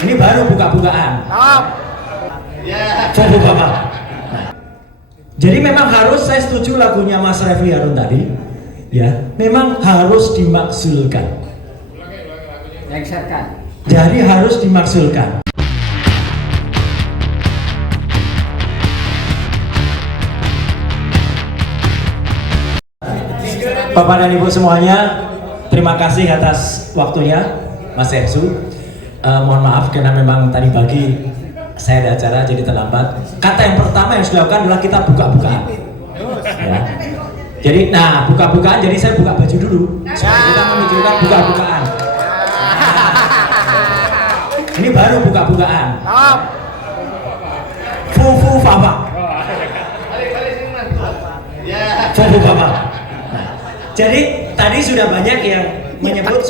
Ini baru buka-bukaan. Buka-bukaan. Jadi memang harus, saya setuju lagunya Mas Refli Harun tadi, ya, memang harus dimakzulkan. Jadi harus dimakzulkan. Bapak dan Ibu semuanya, terima kasih atas waktunya, Mas Ersu. Mohon maaf karena memang tadi pagi saya ada acara jadi terlambat. Kata yang pertama yang harus dilakukan adalah kita buka-bukaan. Ya. Jadi, nah buka-bukaan, jadi saya buka baju dulu supaya kita menunjukkan buka-bukaan. Ini baru buka-bukaan. Fufu Fafa. Fufu Fafa. Jadi tadi sudah banyak yang menyebut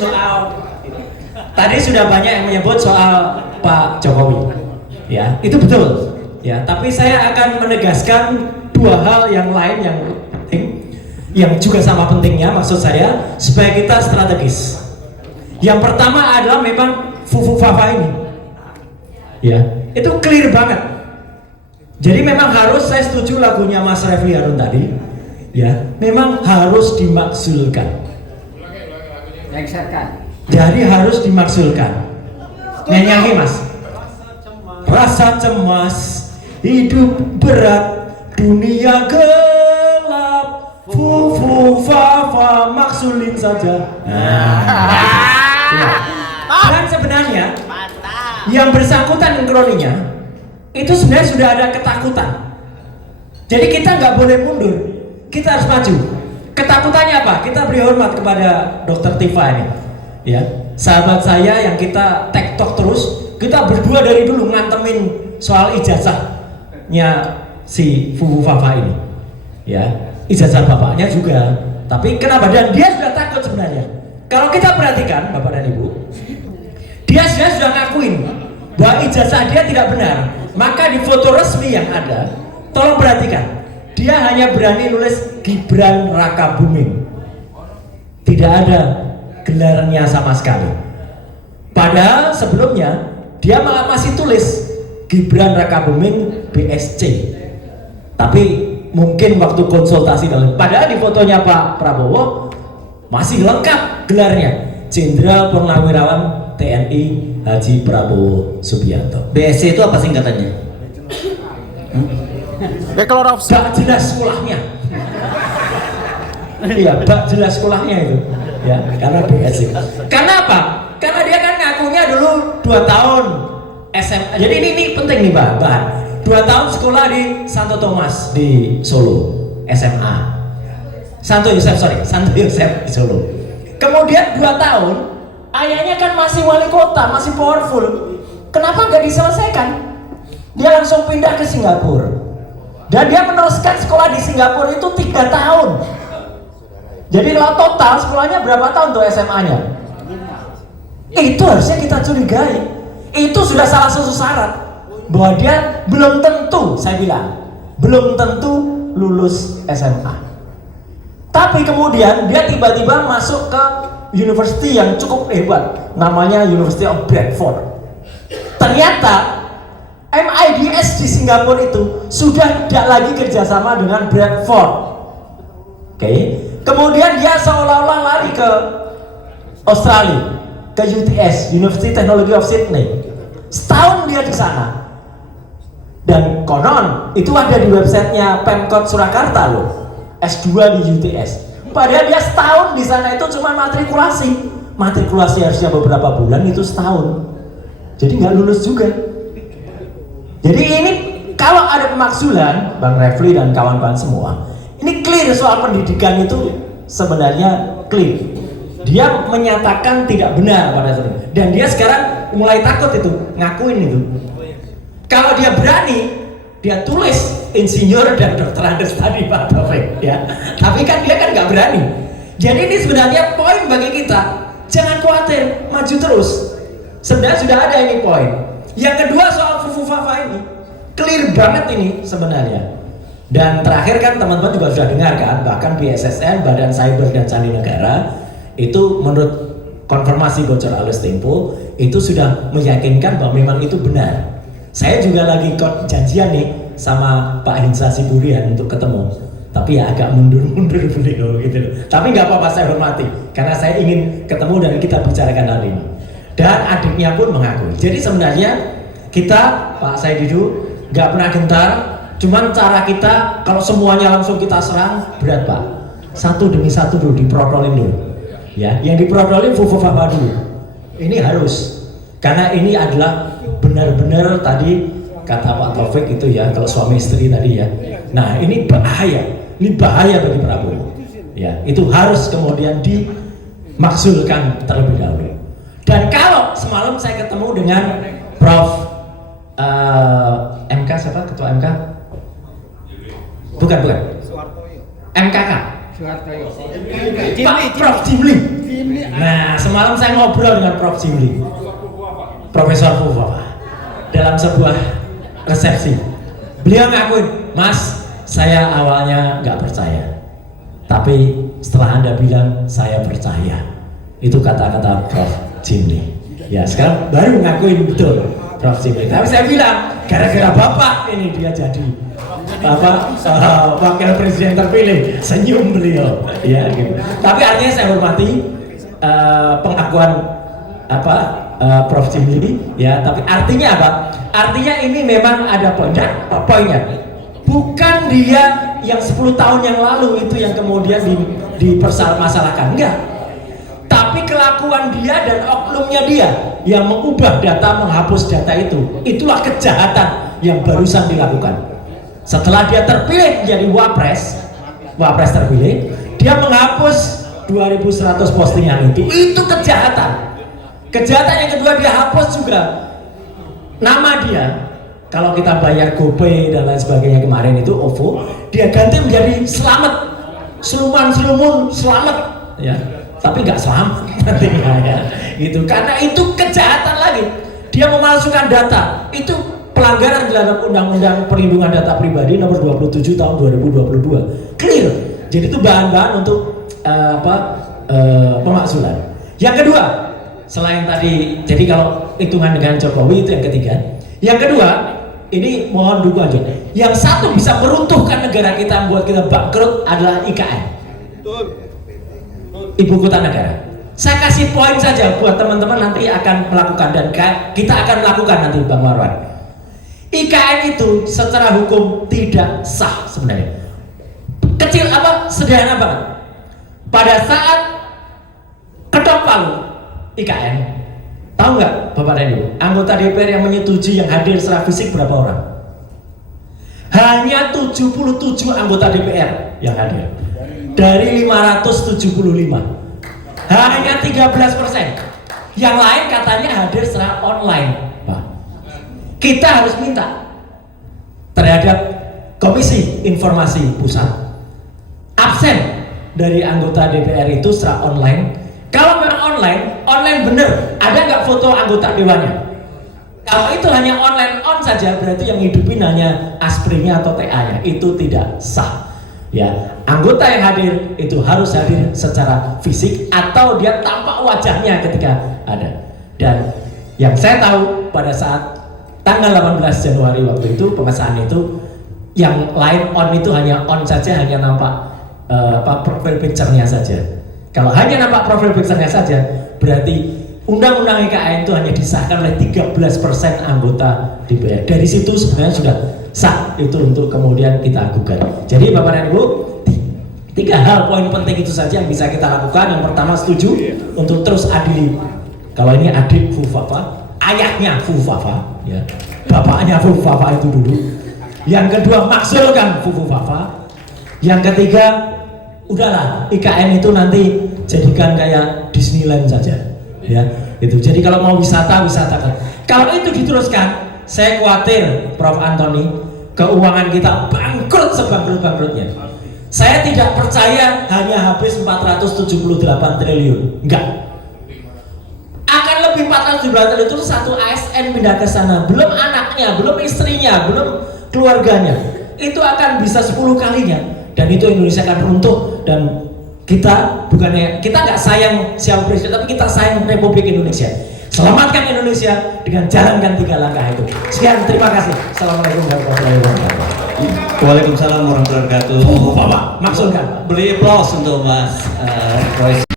soal Pak Jokowi, ya itu betul, ya. Tapi saya akan menegaskan dua hal yang lain yang penting, yang juga sama pentingnya maksud saya supaya kita strategis. Yang pertama adalah memang Fufu Fafa ini, ya itu clear banget. Jadi memang harus, saya setuju lagunya Mas Refli Harun tadi. Ya, memang harus dimakzulkan. Jadi harus dimakzulkan. Nyanyi Mas. Rasa cemas, hidup berat, dunia gelap. Fufu Fafa maksulin saja. Dan sebenarnya yang bersangkutan kroninya itu sebenarnya sudah ada ketakutan. Jadi kita nggak boleh mundur. Kita harus maju. Ketakutannya apa? Kita beri hormat kepada Dr. Tifa ini, ya, sahabat saya yang kita tektok terus. Kita berdua dari dulu ngantemin soal ijazahnya si Fufu Fafa ini, ya, ijazah bapaknya juga. Tapi kenapa? Dan dia sudah takut sebenarnya. Kalau kita perhatikan, Bapak dan Ibu, dia sudah ngakuin bahwa ijazah dia tidak benar. Maka di foto resmi yang ada, tolong perhatikan. Dia hanya berani nulis Gibran Rakabuming, tidak ada gelarnya sama sekali. Padahal sebelumnya dia malah masih tulis Gibran Rakabuming BSC. Tapi mungkin waktu konsultasi dalam, padahal di fotonya Pak Prabowo masih lengkap gelarnya, Jenderal Purnawirawan TNI Haji Prabowo Subianto. BSC itu apa singkatannya? Gak jelas sekolahnya. Iya, gak jelas sekolahnya itu, ya, karena BSC. Karena apa? Karena dia kan ngakunya dulu 2 tahun SMA. Jadi ini penting nih Pak, 2 tahun sekolah di Santo Thomas di Solo, SMA. Santo Yosef di Solo. Kemudian 2 tahun, ayahnya kan masih wali kota, masih powerful. Kenapa nggak diselesaikan? Dia langsung pindah ke Singapura. Dan dia meneruskan sekolah di Singapura itu 3 tahun. Jadi kalau total sekolahnya berapa tahun tuh SMA-nya? Itu harusnya kita curigai. Itu sudah salah satu syarat bahwa dia belum tentu, saya bilang, belum tentu lulus SMA. Tapi kemudian dia tiba-tiba masuk ke university yang cukup hebat, namanya University of Bradford. Ternyata MIDS di Singapura itu sudah tidak lagi kerjasama dengan Bradford. Oke. Kemudian dia seolah-olah lari ke Australia, ke UTS, University Technology of Sydney. Setahun dia di sana. Dan konon itu ada di websitenya Pemkot Surakarta loh, S2 di UTS. Padahal dia setahun di sana itu cuma matrikulasi. Matrikulasi harusnya beberapa bulan, itu setahun. Jadi nggak lulus juga. Jadi ini kalau ada pemakzulan, Bang Refli dan kawan-kawan semua, ini clear soal pendidikan itu sebenarnya clear. Dia menyatakan tidak benar pada saat itu. Dan dia sekarang mulai takut itu, ngakuin itu. Kalau dia berani, dia tulis insinyur dan dokter tadi Pak Taufik, ya. Tapi kan dia kan nggak berani. Jadi ini sebenarnya poin bagi kita. Jangan khawatir, maju terus. Sebenarnya sudah ada ini poin. Yang kedua soal Fufu Fafa ini clear banget ini sebenarnya. Dan terakhir kan teman-teman juga sudah dengar kan, bahkan BSSN, Badan Cyber dan Sandi Negara itu menurut konfirmasi bocor halus Tempo itu sudah meyakinkan bahwa memang itu benar. Saya juga lagi janjian nih sama Pak Hinsa Siburian untuk ketemu, tapi ya agak mundur-mundur beliau gitu loh. Tapi nggak apa-apa, saya hormati karena saya ingin ketemu dan kita bicarakan hal ini. Dan adiknya pun mengakui. Jadi sebenarnya kita, Pak Saididu, nggak pernah gentar. Cuman cara kita kalau semuanya langsung kita serang berat, Pak. Satu demi satu dulu diprotolin dulu. Ya, yang diprotolin Fufufafa dulu. Ini harus, karena ini adalah benar-benar tadi kata Pak Taufik itu ya, kalau suami istri tadi ya. Nah ini bahaya bagi Prabowo. Ya, itu harus kemudian dimakzulkan terlebih dahulu. Dan kalau semalam saya ketemu dengan Prof MK siapa? Ketua MK? Bukan. MKK. Pak Prof Jimli. Nah semalam saya ngobrol dengan Prof Jimli, Profesor Fufufafa, dalam sebuah resepsi. Beliau ngakuin, Mas, saya awalnya nggak percaya, tapi setelah Anda bilang saya percaya. Itu kata-kata Prof Jimli. Ya sekarang baru ngakuin betul Prof Jimli. Tapi saya bilang gara-gara Bapak ini dia jadi wakil presiden terpilih. Senyum beliau. Ya gitu. Tapi artinya saya hormati pengakuan Prof Jimli ya, tapi artinya apa? Artinya ini memang ada poinnya. Bukan dia yang 10 tahun yang lalu itu yang kemudian dipermasalahkan, enggak. Tapi kelakuan dia dan oknumnya dia yang mengubah data, menghapus data itu, itulah kejahatan yang barusan dilakukan. Setelah dia terpilih menjadi wapres terpilih, dia menghapus 2.100 postingan itu kejahatan. Kejahatan yang kedua, dia hapus juga nama dia. Kalau kita bayar GoPay dan lain sebagainya kemarin itu OVO, dia ganti menjadi Selamat, Seluman Selamat ya, tapi nggak selamat nantinya ya gitu, karena itu kejahatan lagi. Dia memalsukan data, itu pelanggaran terhadap Undang-Undang Perlindungan Data Pribadi nomor 27 tahun 2022, clear. Jadi itu bahan-bahan untuk pemakzulan. Yang kedua, selain tadi, jadi kalau hitungan dengan Jokowi itu yang ketiga. Yang kedua, ini mohon dukungan juga. Yang satu bisa meruntuhkan negara kita, membuat kita bangkrut adalah IKN, Ibu Kota Negara. Saya kasih poin saja buat teman-teman nanti akan melakukan, dan kita akan melakukan nanti Bang Marwan. IKN itu secara hukum tidak sah sebenarnya. Kecil sederhana banget. Pada saat ketok palu IKN, tahu nggak Bapak dan Ibu, anggota DPR yang menyetujui yang hadir secara fisik berapa orang? Hanya 77 anggota DPR yang hadir dari 575. Hanya 13%. Yang lain katanya hadir secara online. Nah, kita harus minta terhadap Komisi Informasi Pusat absen dari anggota DPR itu secara online. Kalau memang online bener, ada nggak foto anggota dewannya? Kalau itu hanya online on saja, berarti yang hidupin hanya aspirnya atau TA-nya, itu tidak sah. Ya, anggota yang hadir itu harus hadir secara fisik atau dia tampak wajahnya ketika ada. Dan yang saya tahu pada saat tanggal 18 Januari waktu itu pengesahan itu, yang lain on itu hanya on saja, hanya nampak profil picture-nya saja. Kalau hanya nampak profil picture-nya saja, berarti Undang-Undang IKN itu hanya disahkan oleh 13% anggota DPR. Dari situ sebenarnya sudah sah itu untuk kemudian kita agukan. Jadi Bapak dan Ibu, 3 hal poin penting itu saja yang bisa kita lakukan. Yang pertama, setuju untuk terus adili. Kalau ini adik Fufufafa, ayahnya Fufufafa, ya, bapaknya Fufufafa itu dulu. Yang kedua, makzulkan Fufufafa. Yang ketiga, udahlah IKN itu nanti jadikan kayak Disneyland saja, ya itu. Jadi kalau mau wisata kan. Kalau itu diteruskan, saya khawatir Prof Antoni, keuangan kita bangkrut sebangkrut-bangkrutnya. Saya tidak percaya hanya habis 478 triliun, enggak. Akan lebih 478 triliun itu satu ASN pindah ke sana, belum anaknya, belum istrinya, belum keluarganya. Itu akan bisa 10 kalinya, dan itu Indonesia akan runtuh dan Kita bukannya kita nggak sayang siapa presiden, tapi kita sayang Republik Indonesia. Selamatkan Indonesia dengan jalankan 3 langkah itu. Sekian, terima kasih. Assalamualaikum warahmatullahi wabarakatuh. Waalaikumsalam warahmatullahi wabarakatuh. Bapak, maksudkan. Beri aplaus untuk Mas Roy.